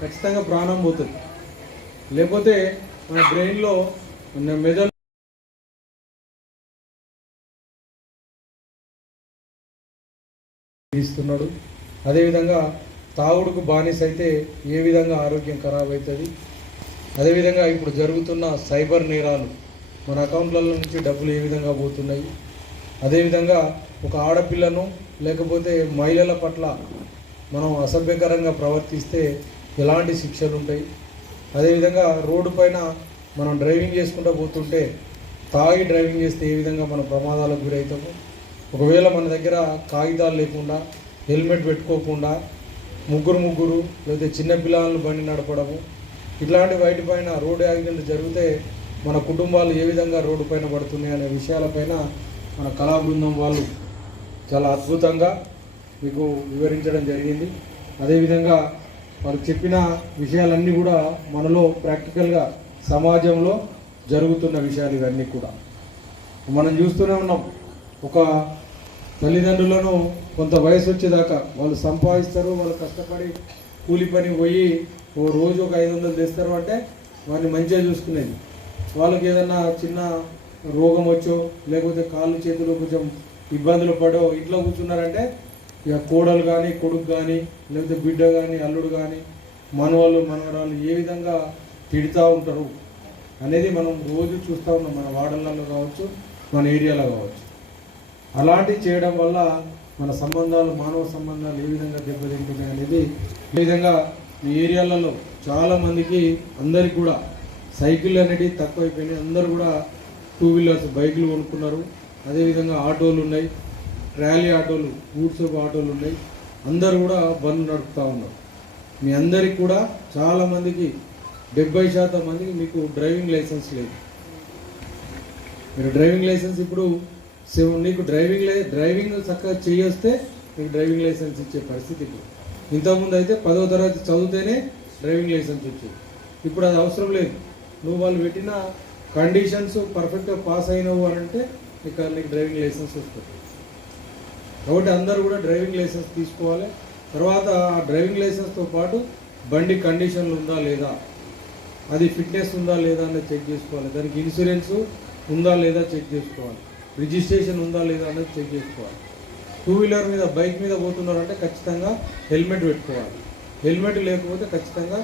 ఖచ్చితంగా ప్రాణం పోతుంది. లేకపోతే మన బ్రెయిన్లో మెదడు ఇస్తున్నాడు. అదేవిధంగా తాగుడుకు బానిస అయితే ఏ విధంగా ఆరోగ్యం ఖరాబ్ అవుతుంది. అదేవిధంగా ఇప్పుడు జరుగుతున్న సైబర్ నేరాలు, మన అకౌంట్లలో నుంచి డబ్బులు ఏ విధంగా పోతున్నాయి. అదేవిధంగా ఒక ఆడపిల్లను లేకపోతే మహిళల పట్ల మనం అసభ్యకరంగా ప్రవర్తిస్తే ఎలాంటి శిక్షలు ఉంటాయి. అదేవిధంగా రోడ్డు పైన మనం డ్రైవింగ్ చేసుకుంటూ పోతుంటే తాగి డ్రైవింగ్ చేస్తే ఏ విధంగా మనం ప్రమాదాలకు గురవుతాము. ఒకవేళ మన దగ్గర కాగితాలు లేకుండా హెల్మెట్ పెట్టుకోకుండా ముగ్గురు లేకపోతే చిన్నపిల్లలను బండి నడపడము, ఇట్లాంటి వాటిపైన రోడ్డు యాక్సిడెంట్ జరిగితే మన కుటుంబాలు ఏ విధంగా రోడ్డు పైన పడుతున్నాయి అనే విషయాలపైన మన కళా బృందం వాళ్ళు చాలా అద్భుతంగా మీకు వివరించడం జరిగింది. అదేవిధంగా వారు చెప్పిన విషయాలన్నీ కూడా మనలో ప్రాక్టికల్గా సమాజంలో జరుగుతున్న విషయాలు ఇవన్నీ కూడా మనం చూస్తూనే ఉన్నాం. ఒక తల్లిదండ్రులను కొంత వయసు వచ్చేదాకా వాళ్ళు సంపాదిస్తారు, వాళ్ళు కష్టపడి కూలి పని పోయి ఓ రోజు ఒక 500 తెస్తారు అంటే వారిని మంచిగా చూసుకునేది. వాళ్ళకి ఏదన్నా చిన్న రోగం వచ్చో లేకపోతే కాళ్ళు చేతులు కొంచెం ఇబ్బందులు పడో ఇంట్లో కూర్చున్నారంటే ఇక కోడలు కానీ కొడుకు కానీ లేకపోతే బిడ్డ కానీ అల్లుడు కానీ మనవాళ్ళు మనవరాలు ఏ విధంగా తిడుతూ ఉంటారు అనేది మనం రోజు చూస్తూ ఉన్నాం. మన వాడలలో కావచ్చు, మన ఏరియాలో కావచ్చు. అలాంటివి చేయడం వల్ల మన సంబంధాలు, మానవ సంబంధాలు ఏ విధంగా దెబ్బతింటున్నాయి అనేది ఈ విధంగా ఈ ఏరియాలలో చాలామందికి అందరికి కూడా సైకిళ్ళు అనేవి తక్కువైపోయినాయి. అందరూ కూడా 2 వీలర్స్ బైకులు కొనుక్కున్నారు. అదేవిధంగా ఆటోలు ఉన్నాయి, ట్రాలీ ఆటోలు, గూడ్స్ ఆటోలు ఉన్నాయి. అందరూ కూడా బండ్లు నడుపుతూ ఉన్నారు. మీ అందరికి కూడా చాలామందికి 70% మందికి మీకు డ్రైవింగ్ లైసెన్స్ లేదు. మీరు డ్రైవింగ్ లైసెన్స్ ఇప్పుడు నీకు డ్రైవింగ్ చక్కగా చేయొస్తే మీకు డ్రైవింగ్ లైసెన్స్ ఇచ్చే పరిస్థితి ఇప్పుడు. ఇంతకుముందు అయితే 10వ తరగతి చదివితేనే డ్రైవింగ్ లైసెన్స్ వచ్చేది. ఇప్పుడు అది అవసరం లేదు. నువ్వు వాళ్ళు పెట్టిన కండిషన్స్ పర్ఫెక్ట్గా పాస్ అయినవు అని అంటే నీకు డ్రైవింగ్ లైసెన్స్ వస్తుంది. కాబట్టి అందరూ కూడా డ్రైవింగ్ లైసెన్స్ తీసుకోవాలి. తర్వాత ఆ డ్రైవింగ్ లైసెన్స్తో పాటు బండి కండిషన్లు ఉందా లేదా, అది ఫిట్నెస్ ఉందా లేదా అనేది చెక్ చేసుకోవాలి. దానికి ఇన్సూరెన్స్ ఉందా లేదా చెక్ చేసుకోవాలి. రిజిస్ట్రేషన్ ఉందా లేదా అనేది చెక్ చేసుకోవాలి. 2 వీలర్ మీద బైక్ మీద పోతున్నారంటే ఖచ్చితంగా హెల్మెట్ పెట్టుకోవాలి. హెల్మెట్ లేకపోతే ఖచ్చితంగా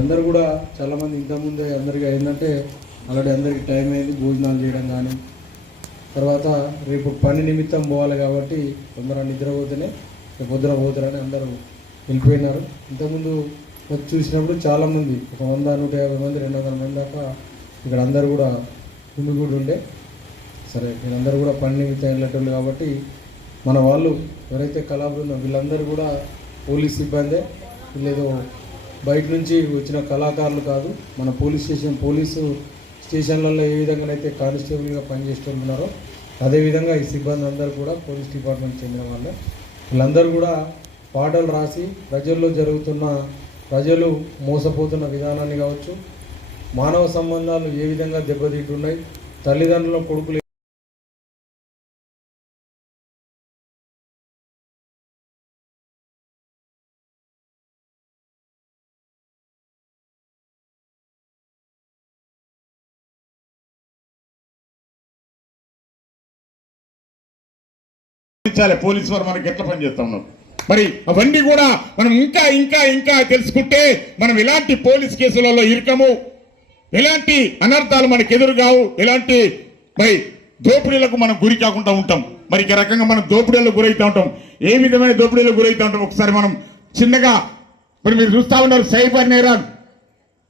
అందరూ కూడా చాలామంది ఇంతకుముందే అందరికీ ఏంటంటే ఆల్రెడీ అందరికీ టైం అయింది భోజనాలు చేయడం కానీ, తర్వాత రేపు పని నిమిత్తం పోవాలి కాబట్టి తొందరగా నిద్రపోతేనే రేపు పొద్దున పోతారని అందరూ వెళ్ళిపోయినారు. ఇంతకుముందు వచ్చి చూసినప్పుడు చాలామంది ఒక 100, 150 మంది, 200 మంది దాకా ఇక్కడ అందరూ కూడా కూడా ఉండే. సరే వీళ్ళందరూ కూడా పని నిమిత్తం వెళ్ళేటోళ్ళు కాబట్టి మన వాళ్ళు ఎవరైతే కళాబృందం వీళ్ళందరూ కూడా పోలీస్ సిబ్బందే, వీళ్ళేదో బయట నుంచి వచ్చిన కళాకారులు కాదు. మన పోలీసు స్టేషన్లలో ఏ విధంగానైతే కానిస్టేబుల్గా పనిచేస్తున్నారో అదేవిధంగా ఈ సిబ్బంది అందరూ కూడా పోలీస్ డిపార్ట్మెంట్ చెందిన వాళ్ళే. వీళ్ళందరూ కూడా పాటలు రాసి ప్రజలు మోసపోతున్న విధానాన్ని కావచ్చు, మానవ సంబంధాలు ఏ విధంగా దెబ్బతింటున్నాయి, తల్లిదండ్రుల కొడుకులు పోలీసు వారు మనకి ఎట్లా పనిచేస్తా ఉన్నారు. మరి అవన్నీ కూడా మనం ఇంకా ఇంకా ఇంకా తెలుసుకుంటే మనం ఎలాంటి పోలీస్ కేసులలో ఇరుకము, ఎలాంటి అనర్థాలు మనకు ఎదురు కావు, ఎలాంటి దోపిడీలకు మనం గురి కాకుండా ఉంటాం. మరి ఈ రకంగా మనం దోపిడీలకు గురవుతూ ఉంటాం. ఏ విధమైన దోపిడీలకు గురవుతూ ఉంటాం ఒకసారి మనం చిన్నగా మరి మీరు చూస్తూ ఉన్నారు.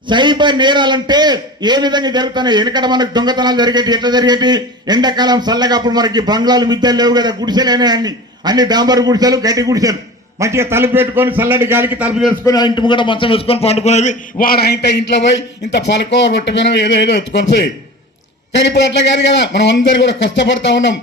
సైబర్ నేరాలంటే ఏ విధంగా జరుగుతున్నాయి. వెనకట మనకు దొంగతనాలు జరిగేటి ఎట్లా జరిగేటి, ఎండాకాలం చల్లగా అప్పుడు మనకి బంగ్లాలు మిద్దెలు లేవు కదా, గుడిసెలేనే అన్ని. అన్ని డాంబర్ గుడిసెలు గడ్డి గుడిసెలు మంచిగా తలుపు పెట్టుకొని చల్లటి గాలికి తలుపు తెరుచుకొని ఆ ఇంటి ముంగట మంచం వేసుకొని పండుకునేది వాడు ఆయన ఇంట్లో పోయి ఇంత పలకో రొట్టె ఏదో ఎత్తుకొని పోయి. కానీ ఇప్పుడు అట్లా కాదు కదా, మనం అందరు కూడా కష్టపడతా ఉన్నాం.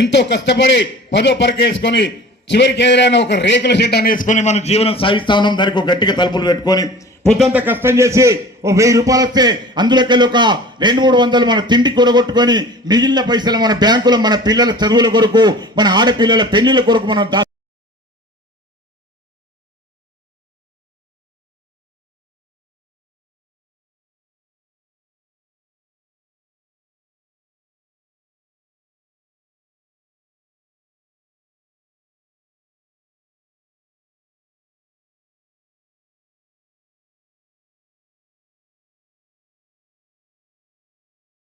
ఎంతో కష్టపడి 10వ పరక వేసుకొని చివరికి ఏదైనా ఒక రేకుల షెడ్ అని వేసుకొని మనం జీవనం సాగిస్తా ఉన్నాం. దానికి ఒక గట్టిగా తలుపులు పెట్టుకొని పొద్దంతా కష్టం చేసి ఓ 1000 రూపాయలు వస్తే అందులోకెళ్ళి ఒక 200-300 మన తిండి కూడగొట్టుకొని మిగిలిన పైసలు మన బ్యాంకులో మన పిల్లల చదువుల కొరకు, మన ఆడపిల్లల పెళ్లిళ్ళ కొరకు మనం